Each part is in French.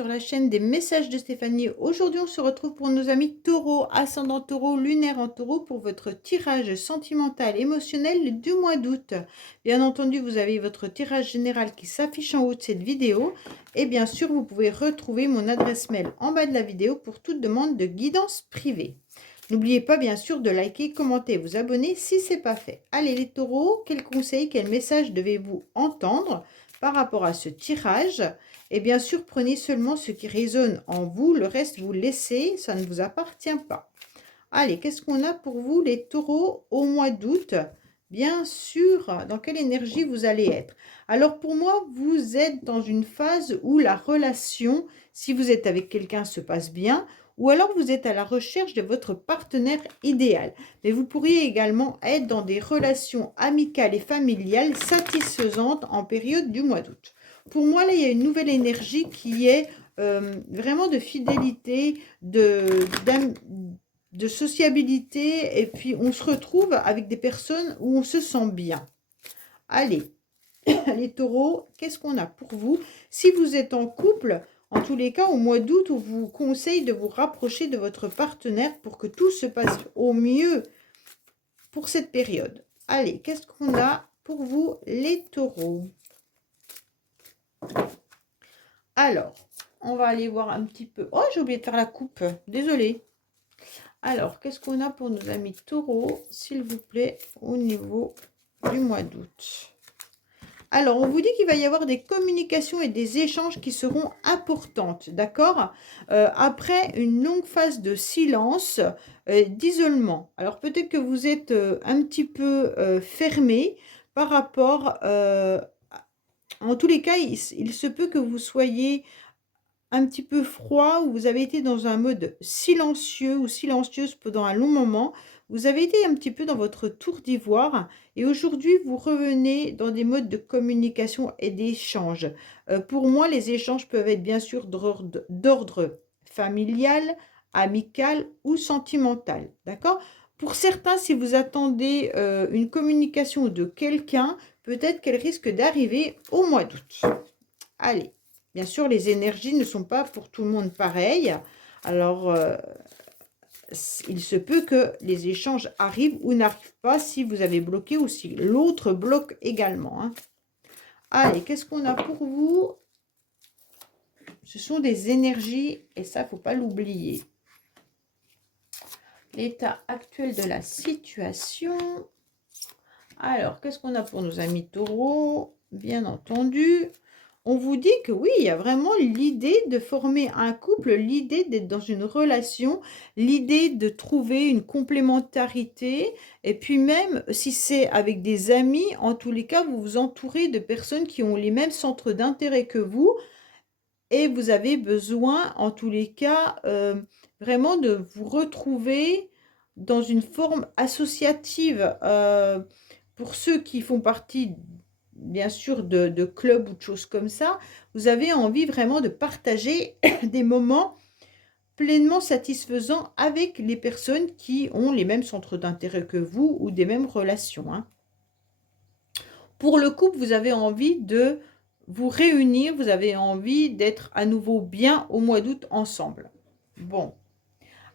sur la chaîne des messages de Stéphanie. Aujourd'hui, on se retrouve pour nos amis taureaux, ascendant taureau, lunaire en taureau, pour votre tirage sentimental émotionnel du mois d'août. Bien entendu, vous avez votre tirage général qui s'affiche en haut de cette vidéo. Et bien sûr, vous pouvez retrouver mon adresse mail en bas de la vidéo pour toute demande de guidance privée. N'oubliez pas bien sûr de liker, commenter, vous abonner si ce n'est pas fait. Allez les taureaux, quels conseils, quel message devez-vous entendre par rapport à ce tirage? Et bien sûr, prenez seulement ce qui résonne en vous, le reste vous laissez, ça ne vous appartient pas. Allez, qu'est-ce qu'on a pour vous les taureaux au mois d'août? Bien sûr, dans quelle énergie vous allez être? Alors pour moi, vous êtes dans une phase où la relation, si vous êtes avec quelqu'un, se passe bien, ou alors vous êtes à la recherche de votre partenaire idéal. Mais vous pourriez également être dans des relations amicales et familiales satisfaisantes en période du mois d'août. Pour moi, là, il y a une nouvelle énergie qui est vraiment de fidélité, de sociabilité, et puis on se retrouve avec des personnes où on se sent bien. Allez, les taureaux, qu'est-ce qu'on a pour vous? Si vous êtes en couple, en tous les cas, au mois d'août, on vous conseille de vous rapprocher de votre partenaire pour que tout se passe au mieux pour cette période. Allez, qu'est-ce qu'on a pour vous, les taureaux? Alors, on va aller voir un petit peu. Oh, j'ai oublié de faire la coupe. Désolée. Alors, qu'est-ce qu'on a pour nos amis taureaux, s'il vous plaît, au niveau du mois d'août? Alors, on vous dit qu'il va y avoir des communications et des échanges qui seront importantes, d'accord? Après une longue phase de silence, d'isolement. Alors, peut-être que vous êtes un petit peu fermé par rapport... en tous les cas, il se peut que vous soyez un petit peu froid, ou vous avez été dans un mode silencieux ou silencieuse pendant un long moment. Vous avez été un petit peu dans votre tour d'ivoire et aujourd'hui, vous revenez dans des modes de communication et d'échange. Pour moi, les échanges peuvent être bien sûr d'ordre familial, amical ou sentimental. D'accord? Pour certains, si vous attendez une communication de quelqu'un, peut-être qu'elle risque d'arriver au mois d'août. Allez. Bien sûr, les énergies ne sont pas pour tout le monde pareilles. Alors, il se peut que les échanges arrivent ou n'arrivent pas si vous avez bloqué ou si l'autre bloque également. Hein. Allez, qu'est-ce qu'on a pour vous? Ce sont des énergies et ça, il ne faut pas l'oublier. L'état actuel de la situation. Alors, qu'est-ce qu'on a pour nos amis taureaux? Bien entendu, on vous dit que oui, il y a vraiment l'idée de former un couple, l'idée d'être dans une relation, l'idée de trouver une complémentarité. Et puis même, si c'est avec des amis, en tous les cas, vous vous entourez de personnes qui ont les mêmes centres d'intérêt que vous. Et vous avez besoin, en tous les cas, vraiment de vous retrouver dans une forme associative. Pour ceux qui font partie, bien sûr, de clubs ou de choses comme ça, vous avez envie vraiment de partager des moments pleinement satisfaisants avec les personnes qui ont les mêmes centres d'intérêt que vous ou des mêmes relations. Hein. Pour le couple, vous avez envie de vous réunir, vous avez envie d'être à nouveau bien au mois d'août ensemble. Bon.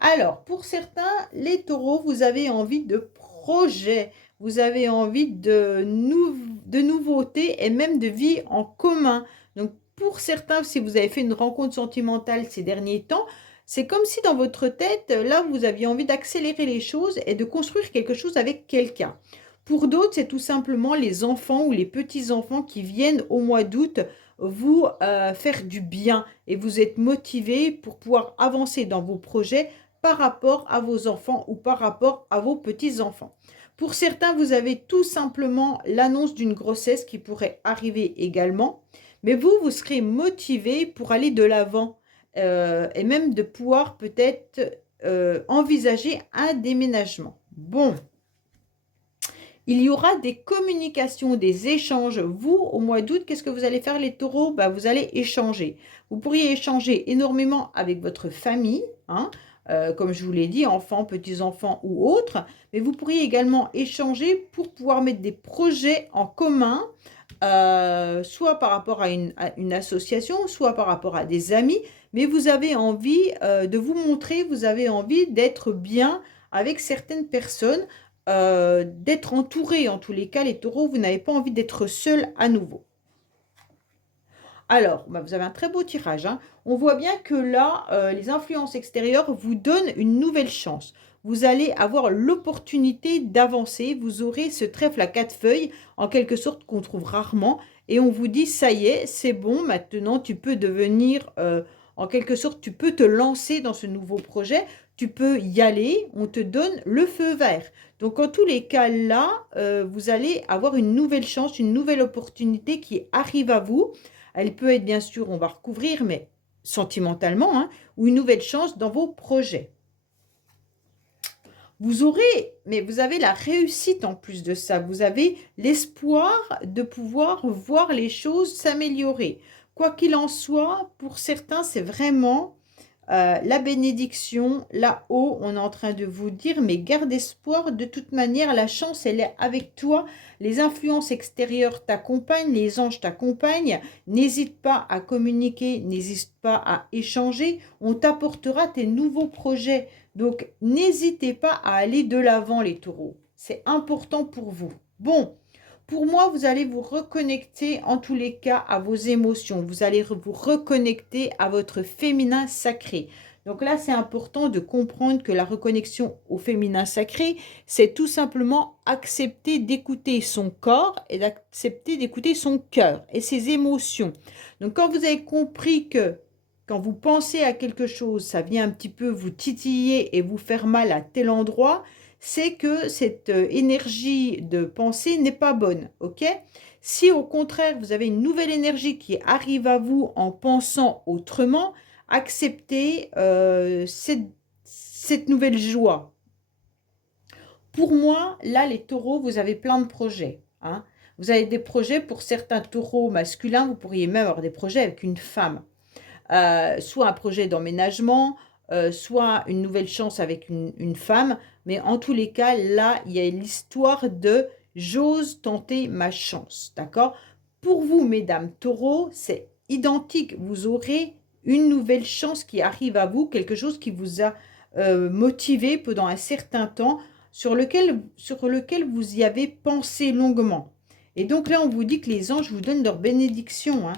Alors, pour certains, les taureaux, vous avez envie de projets, vous avez envie de nouveautés et même de vie en commun. Donc, pour certains, si vous avez fait une rencontre sentimentale ces derniers temps, c'est comme si dans votre tête, là, vous aviez envie d'accélérer les choses et de construire quelque chose avec quelqu'un. Pour d'autres, c'est tout simplement les enfants ou les petits-enfants qui viennent au mois d'août vous faire du bien et vous êtes motivé pour pouvoir avancer dans vos projets par rapport à vos enfants ou par rapport à vos petits-enfants. Pour certains, vous avez tout simplement l'annonce d'une grossesse qui pourrait arriver également, mais vous, vous serez motivé pour aller de l'avant et même de pouvoir peut-être envisager un déménagement. Bon. Il y aura des communications, des échanges. Vous, au mois d'août, qu'est-ce que vous allez faire les taureaux? Vous allez échanger. Vous pourriez échanger énormément avec votre famille. Hein. comme je vous l'ai dit, enfants, petits-enfants ou autres. Mais vous pourriez également échanger pour pouvoir mettre des projets en commun, soit par rapport à une association, soit par rapport à des amis. Mais vous avez envie de vous montrer, vous avez envie d'être bien avec certaines personnes, d'être entouré. En tous les cas, les taureaux, vous n'avez pas envie d'être seul à nouveau. Alors, bah, vous avez un très beau tirage, hein. On voit bien que là, les influences extérieures vous donnent une nouvelle chance. Vous allez avoir l'opportunité d'avancer. Vous aurez ce trèfle à 4 feuilles, en quelque sorte, qu'on trouve rarement. Et on vous dit, ça y est, c'est bon, maintenant tu peux devenir, en quelque sorte, tu peux te lancer dans ce nouveau projet. Tu peux y aller, on te donne le feu vert. Donc, en tous les cas, là, vous allez avoir une nouvelle chance, une nouvelle opportunité qui arrive à vous. Elle peut être bien sûr, on va recouvrir, mais sentimentalement, hein, ou une nouvelle chance dans vos projets. Vous aurez, mais vous avez la réussite en plus de ça. Vous avez l'espoir de pouvoir voir les choses s'améliorer. Quoi qu'il en soit, pour certains, c'est vraiment la bénédiction. Là-haut, on est en train de vous dire, mais garde espoir. De toute manière, la chance, elle est avec toi. Les influences extérieures t'accompagnent, les anges t'accompagnent. N'hésite pas à communiquer, n'hésite pas à échanger. On t'apportera tes nouveaux projets. Donc, n'hésitez pas à aller de l'avant, les taureaux. C'est important pour vous. Bon, pour moi, vous allez vous reconnecter en tous les cas à vos émotions. Vous allez vous reconnecter à votre féminin sacré. Donc là, c'est important de comprendre que la reconnexion au féminin sacré, c'est tout simplement accepter d'écouter son corps et d'accepter d'écouter son cœur et ses émotions. Donc quand vous avez compris que quand vous pensez à quelque chose, ça vient un petit peu vous titiller et vous faire mal à tel endroit, c'est que cette énergie de pensée n'est pas bonne, ok? Si au contraire, vous avez une nouvelle énergie qui arrive à vous en pensant autrement, acceptez cette nouvelle joie. Pour moi, là, les taureaux, vous avez plein de projets, hein. Vous avez des projets pour certains taureaux masculins, vous pourriez même avoir des projets avec une femme. Soit un projet d'emménagement, soit une nouvelle chance avec une femme. Mais en tous les cas, là, il y a l'histoire de j'ose tenter ma chance. D'accord? Pour vous, mesdames taureaux, c'est identique. Vous aurez une nouvelle chance qui arrive à vous, quelque chose qui vous a motivé pendant un certain temps, sur lequel vous y avez pensé longuement. Et donc là, on vous dit que les anges vous donnent leur bénédiction, hein.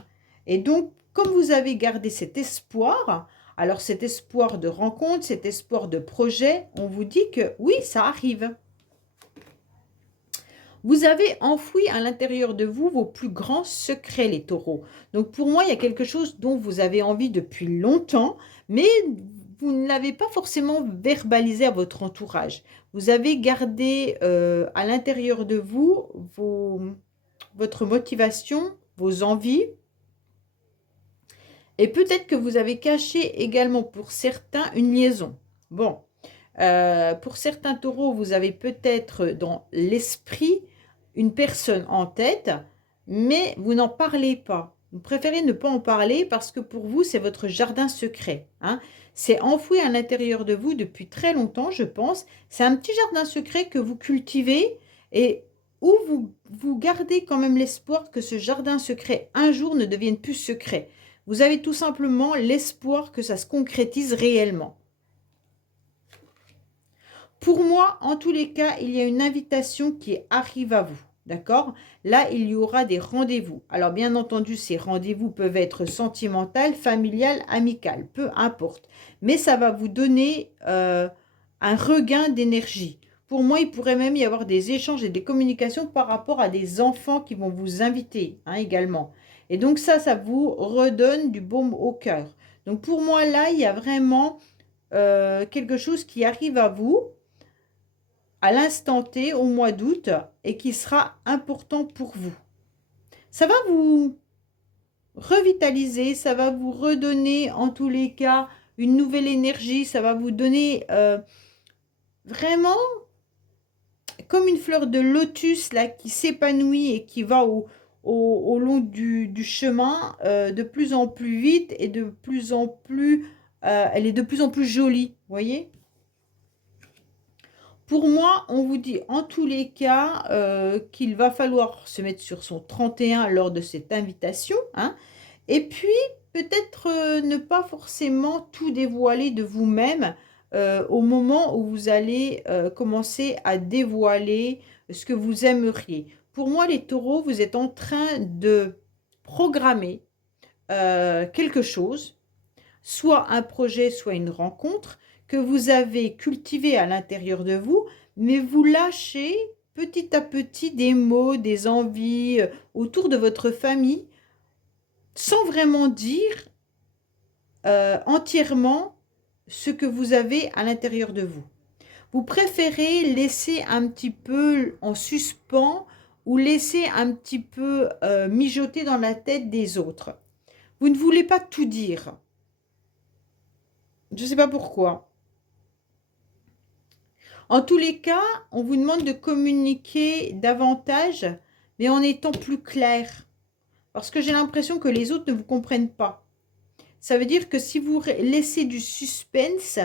Et donc, comme vous avez gardé cet espoir, alors cet espoir de rencontre, cet espoir de projet, on vous dit que oui, ça arrive. Vous avez enfoui à l'intérieur de vous vos plus grands secrets, les taureaux. Donc pour moi, il y a quelque chose dont vous avez envie depuis longtemps, mais vous ne l'avez pas forcément verbalisé à votre entourage. Vous avez gardé à l'intérieur de vous votre motivation, vos envies. Et peut-être que vous avez caché également pour certains une liaison. Bon, pour certains taureaux, vous avez peut-être dans l'esprit une personne en tête, mais vous n'en parlez pas. Vous préférez ne pas en parler parce que pour vous, c'est votre jardin secret, hein. C'est enfoui à l'intérieur de vous depuis très longtemps, je pense. C'est un petit jardin secret que vous cultivez et où vous gardez quand même l'espoir que ce jardin secret, un jour, ne devienne plus secret. Vous avez tout simplement l'espoir que ça se concrétise réellement. Pour moi, en tous les cas, il y a une invitation qui arrive à vous. D'accord? Là, il y aura des rendez-vous. Alors, bien entendu, ces rendez-vous peuvent être sentimentaux, familial, amical, peu importe. Mais ça va vous donner un regain d'énergie. Pour moi, il pourrait même y avoir des échanges et des communications par rapport à des enfants qui vont vous inviter, hein, également. Et donc ça vous redonne du baume au cœur. Donc pour moi, là, il y a vraiment quelque chose qui arrive à vous à l'instant T, au mois d'août, et qui sera important pour vous. Ça va vous revitaliser, ça va vous redonner en tous les cas une nouvelle énergie, ça va vous donner vraiment comme une fleur de lotus là qui s'épanouit et qui va au long du chemin de plus en plus vite et de plus en plus elle est de plus en plus jolie, vous voyez? Pour moi, on vous dit en tous les cas qu'il va falloir se mettre sur son 31 lors de cette invitation, hein. Et puis, peut-être ne pas forcément tout dévoiler de vous-même au moment où vous allez commencer à dévoiler ce que vous aimeriez. Pour moi, les taureaux, vous êtes en train de programmer quelque chose, soit un projet, soit une rencontre que vous avez cultivé à l'intérieur de vous, mais vous lâchez petit à petit des mots, des envies autour de votre famille, sans vraiment dire entièrement ce que vous avez à l'intérieur de vous. Vous préférez laisser un petit peu en suspens ou laisser un petit peu mijoter dans la tête des autres. Vous ne voulez pas tout dire. Je ne sais pas pourquoi. En tous les cas, on vous demande de communiquer davantage, mais en étant plus clair. Parce que j'ai l'impression que les autres ne vous comprennent pas. Ça veut dire que si vous laissez du suspense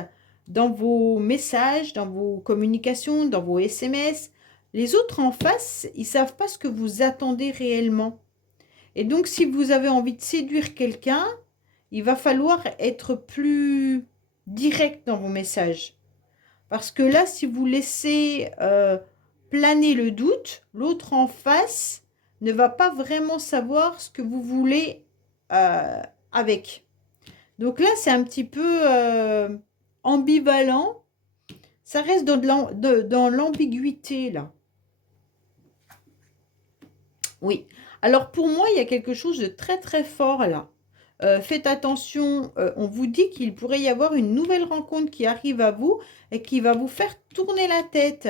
dans vos messages, dans vos communications, dans vos SMS, les autres en face, ils ne savent pas ce que vous attendez réellement. Et donc, si vous avez envie de séduire quelqu'un, il va falloir être plus direct dans vos messages. Parce que là, si vous laissez planer le doute, l'autre en face ne va pas vraiment savoir ce que vous voulez avec. Donc là, c'est un petit peu ambivalent. Ça reste dans l'ambiguïté, là. Oui. Alors, pour moi, il y a quelque chose de très, très fort, là. Faites attention, on vous dit qu'il pourrait y avoir une nouvelle rencontre qui arrive à vous et qui va vous faire tourner la tête.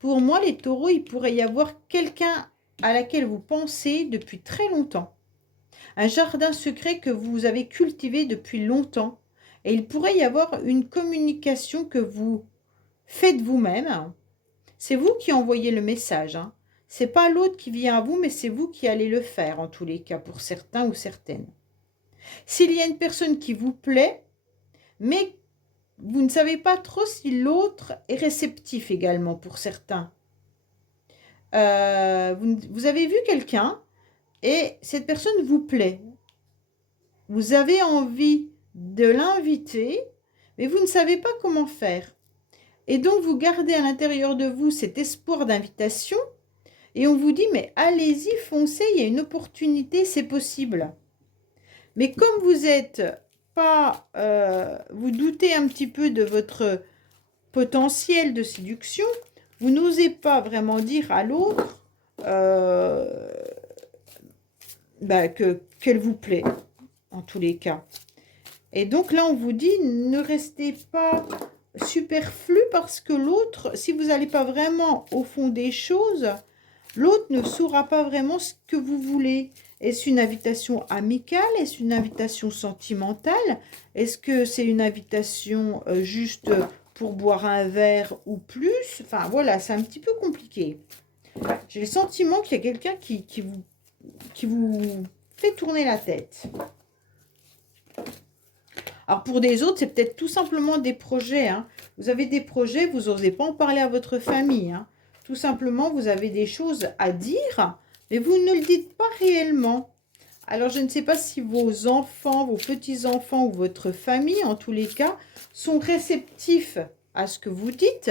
Pour moi, les taureaux, il pourrait y avoir quelqu'un à laquelle vous pensez depuis très longtemps. Un jardin secret que vous avez cultivé depuis longtemps. Et il pourrait y avoir une communication que vous faites vous-même. C'est vous qui envoyez le message, hein. C'est pas l'autre qui vient à vous, mais c'est vous qui allez le faire, en tous les cas, pour certains ou certaines. S'il y a une personne qui vous plaît, mais vous ne savez pas trop si l'autre est réceptif également pour certains. Vous avez vu quelqu'un et cette personne vous plaît. Vous avez envie de l'inviter, mais vous ne savez pas comment faire. Et donc, vous gardez à l'intérieur de vous cet espoir d'invitation et on vous dit, mais allez-y, foncez, il y a une opportunité, c'est possible. Mais comme vous êtes pas, vous doutez un petit peu de votre potentiel de séduction, vous n'osez pas vraiment dire à l'autre qu'elle vous plaît, en tous les cas. Et donc là, on vous dit, ne restez pas superflu parce que l'autre, si vous n'allez pas vraiment au fond des choses, l'autre ne saura pas vraiment ce que vous voulez. Est-ce une invitation amicale? Est-ce une invitation sentimentale? Est-ce que c'est une invitation juste pour boire un verre ou plus? Enfin, voilà, c'est un petit peu compliqué. J'ai le sentiment qu'il y a quelqu'un qui vous fait tourner la tête. Alors, pour des autres, c'est peut-être tout simplement des projets, hein. Vous avez des projets, vous n'osez pas en parler à votre famille, hein. Tout simplement, vous avez des choses à dire, mais vous ne le dites pas réellement. Alors, je ne sais pas si vos enfants, vos petits-enfants ou votre famille, en tous les cas, sont réceptifs à ce que vous dites,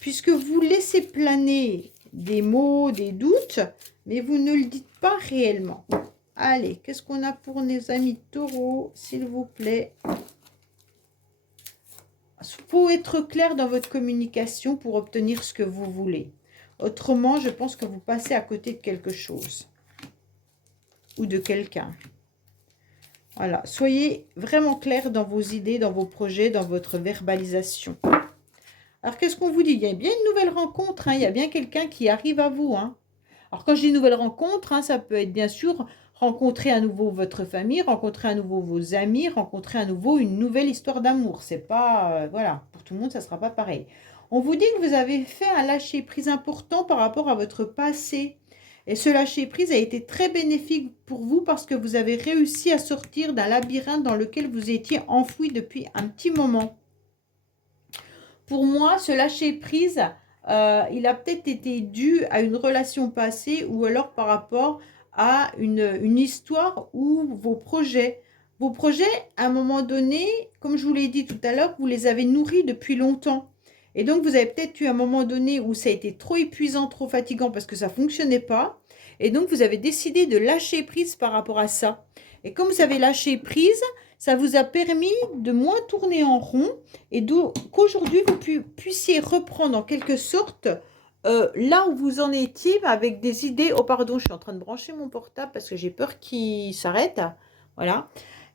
puisque vous laissez planer des mots, des doutes, mais vous ne le dites pas réellement. Allez, qu'est-ce qu'on a pour nos amis taureaux, s'il vous plaît? Il faut être clair dans votre communication pour obtenir ce que vous voulez. Autrement, je pense que vous passez à côté de quelque chose ou de quelqu'un. Voilà, soyez vraiment clair dans vos idées, dans vos projets, dans votre verbalisation. Alors, qu'est-ce qu'on vous dit? Il y a bien une nouvelle rencontre, hein, il y a bien quelqu'un qui arrive à vous, hein. Alors, quand je dis nouvelle rencontre, hein, ça peut être bien sûr rencontrer à nouveau votre famille, rencontrer à nouveau vos amis, rencontrer à nouveau une nouvelle histoire d'amour. C'est pas, voilà, pour tout le monde, ça ne sera pas pareil. On vous dit que vous avez fait un lâcher-prise important par rapport à votre passé. Et ce lâcher-prise a été très bénéfique pour vous parce que vous avez réussi à sortir d'un labyrinthe dans lequel vous étiez enfoui depuis un petit moment. Pour moi, ce lâcher-prise, il a peut-être été dû à une relation passée ou alors par rapport à une histoire ou vos projets. Vos projets, à un moment donné, comme je vous l'ai dit tout à l'heure, vous les avez nourris depuis longtemps. Et donc, vous avez peut-être eu un moment donné où ça a été trop épuisant, trop fatigant parce que ça ne fonctionnait pas. Et donc, vous avez décidé de lâcher prise par rapport à ça. Et comme vous avez lâché prise, ça vous a permis de moins tourner en rond et qu'aujourd'hui, vous puissiez reprendre en quelque sorte là où vous en étiez avec des idées. Oh pardon, je suis en train de brancher mon portable parce que j'ai peur qu'il s'arrête. Voilà.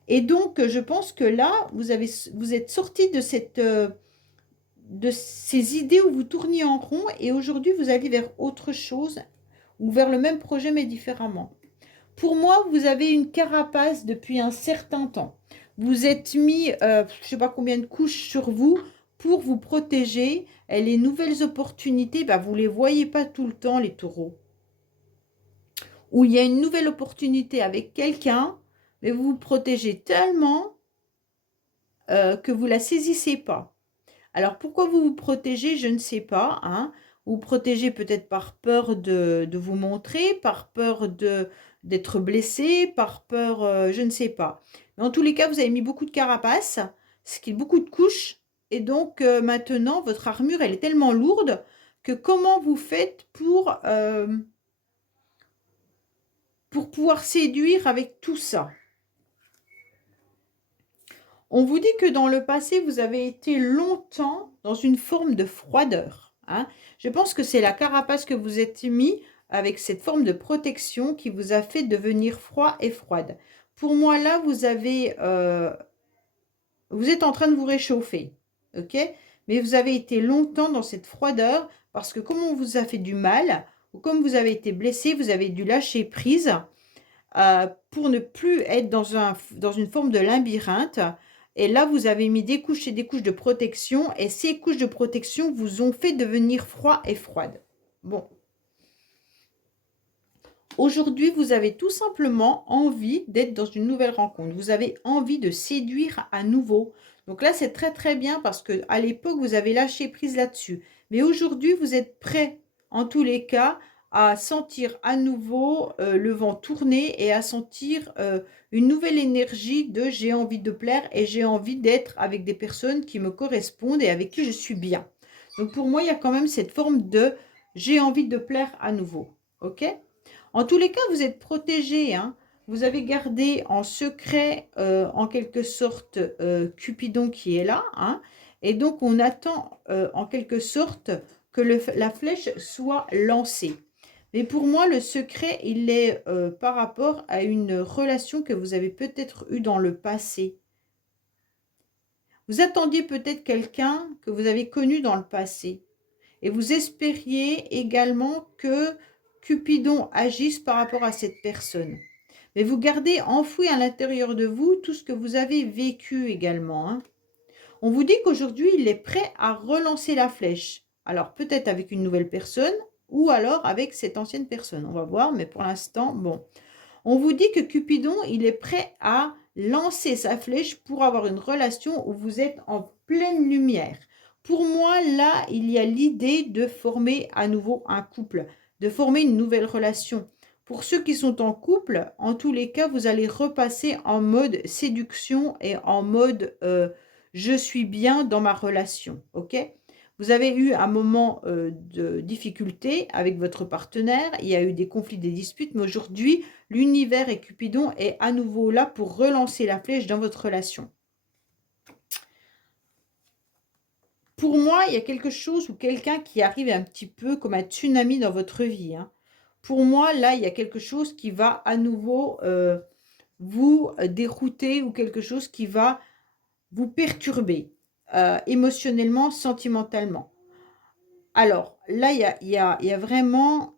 Et donc, je pense que là, vous êtes sorti de ces idées où vous tourniez en rond et aujourd'hui, vous allez vers autre chose ou vers le même projet mais différemment. Pour moi, vous avez une carapace depuis un certain temps. Vous êtes mis, je ne sais pas combien de couches sur vous pour vous protéger. Et les nouvelles opportunités, bah, vous ne les voyez pas tout le temps, les taureaux. Où il y a une nouvelle opportunité avec quelqu'un, mais vous vous protégez tellement que vous ne la saisissez pas. Alors, pourquoi vous vous protégez, je ne sais pas. Hein. Vous protégez peut-être par peur de vous montrer, par peur d'être blessé, par peur, je ne sais pas. Mais en tous les cas, vous avez mis beaucoup de carapace, ce qui est beaucoup de couches. Et donc, maintenant, votre armure, elle est tellement lourde que comment vous faites pour pouvoir séduire avec tout ça? On vous dit que dans le passé, vous avez été longtemps dans une forme de froideur. Hein. Je pense que c'est la carapace que vous êtes mis avec cette forme de protection qui vous a fait devenir froid et froide. Pour moi, là, vous êtes en train de vous réchauffer. Ok? Mais vous avez été longtemps dans cette froideur parce que comme on vous a fait du mal ou comme vous avez été blessé, vous avez dû lâcher prise pour ne plus être dans une forme de labyrinthe. Et là, vous avez mis des couches et des couches de protection. Et ces couches de protection vous ont fait devenir froid et froide. Bon. Aujourd'hui, vous avez tout simplement envie d'être dans une nouvelle rencontre. Vous avez envie de séduire à nouveau. Donc là, c'est très très bien parce qu'à l'époque, vous avez lâché prise là-dessus. Mais aujourd'hui, vous êtes prêt, en tous les cas, à sentir à nouveau le vent tourner et à sentir une nouvelle énergie de j'ai envie de plaire et j'ai envie d'être avec des personnes qui me correspondent et avec qui je suis bien. Donc pour moi, il y a quand même cette forme de j'ai envie de plaire à nouveau. OK ? En tous les cas, vous êtes protégé. Hein. Vous avez gardé en secret, en quelque sorte, Cupidon qui est là. Hein. Et donc, on attend, en quelque sorte, que la flèche soit lancée. Mais pour moi, le secret, il est par rapport à une relation que vous avez peut-être eue dans le passé. Vous attendiez peut-être quelqu'un que vous avez connu dans le passé. Et vous espériez également que Cupidon agisse par rapport à cette personne. Mais vous gardez enfoui à l'intérieur de vous tout ce que vous avez vécu également. Hein. On vous dit qu'aujourd'hui, il est prêt à relancer la flèche. Alors peut-être avec une nouvelle personne ou alors avec cette ancienne personne. On va voir, mais pour l'instant, bon. On vous dit que Cupidon, il est prêt à lancer sa flèche pour avoir une relation où vous êtes en pleine lumière. Pour moi, là, il y a l'idée de former à nouveau un couple, de former une nouvelle relation. Pour ceux qui sont en couple, en tous les cas, vous allez repasser en mode séduction et en mode je suis bien dans ma relation. Ok ? Vous avez eu un moment de difficulté avec votre partenaire, il y a eu des conflits, des disputes, mais aujourd'hui, l'univers et Cupidon est à nouveau là pour relancer la flèche dans votre relation. Pour moi, il y a quelque chose ou quelqu'un qui arrive un petit peu comme un tsunami dans votre vie. Hein. Pour moi, là, il y a quelque chose qui va à nouveau vous dérouter ou quelque chose qui va vous perturber émotionnellement, sentimentalement. Alors, là, il y a vraiment...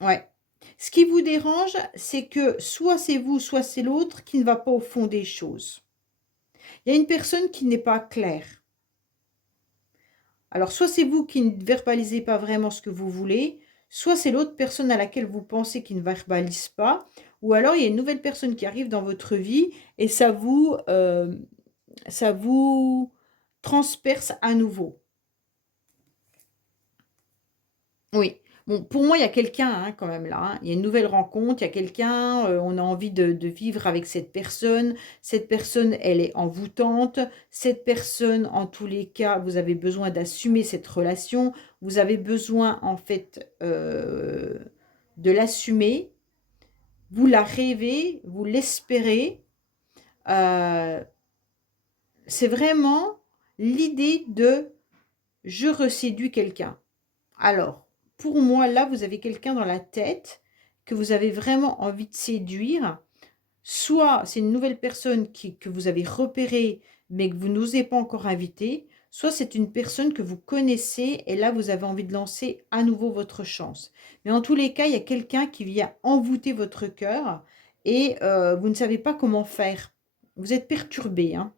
Ouais. Ce qui vous dérange, c'est que soit c'est vous, soit c'est l'autre qui ne va pas au fond des choses. Il y a une personne qui n'est pas claire. Alors, soit c'est vous qui ne verbalisez pas vraiment ce que vous voulez, soit c'est l'autre personne à laquelle vous pensez qui ne verbalise pas, ou alors il y a une nouvelle personne qui arrive dans votre vie et ça vous transperce à nouveau. Oui. Bon, pour moi, il y a quelqu'un, hein, quand même là, hein. Il y a une nouvelle rencontre, il y a quelqu'un, on a envie de vivre avec cette personne. Cette personne, elle est envoûtante. Cette personne, en tous les cas, vous avez besoin d'assumer cette relation. Vous avez besoin, en fait, de l'assumer. Vous la rêvez, vous l'espérez. Euh, c'est vraiment l'idée de je reséduis quelqu'un. Alors, pour moi, là, vous avez quelqu'un dans la tête que vous avez vraiment envie de séduire. Soit c'est une nouvelle personne que vous avez repérée, mais que vous n'osez pas encore inviter. Soit c'est une personne que vous connaissez et là, vous avez envie de lancer à nouveau votre chance. Mais en tous les cas, il y a quelqu'un qui vient envoûter votre cœur et vous ne savez pas comment faire. Vous êtes perturbé, hein,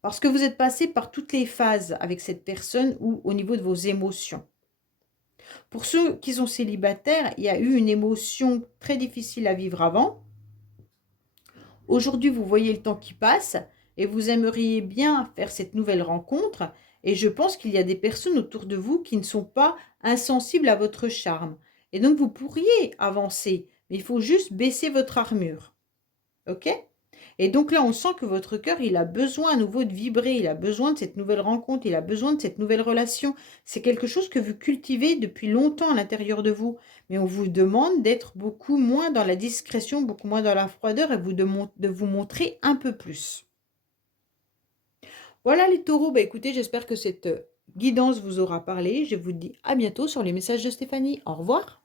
parce que vous êtes passé par toutes les phases avec cette personne ou au niveau de vos émotions. Pour ceux qui sont célibataires, il y a eu une émotion très difficile à vivre avant. Aujourd'hui, vous voyez le temps qui passe et vous aimeriez bien faire cette nouvelle rencontre. Et je pense qu'il y a des personnes autour de vous qui ne sont pas insensibles à votre charme. Et donc, vous pourriez avancer, mais il faut juste baisser votre armure. OK? Et donc là, on sent que votre cœur, il a besoin à nouveau de vibrer, il a besoin de cette nouvelle rencontre, il a besoin de cette nouvelle relation. C'est quelque chose que vous cultivez depuis longtemps à l'intérieur de vous. Mais on vous demande d'être beaucoup moins dans la discrétion, beaucoup moins dans la froideur et de vous montrer un peu plus. Voilà les taureaux, bah écoutez, j'espère que cette guidance vous aura parlé. Je vous dis à bientôt sur les messages de Stéphanie. Au revoir.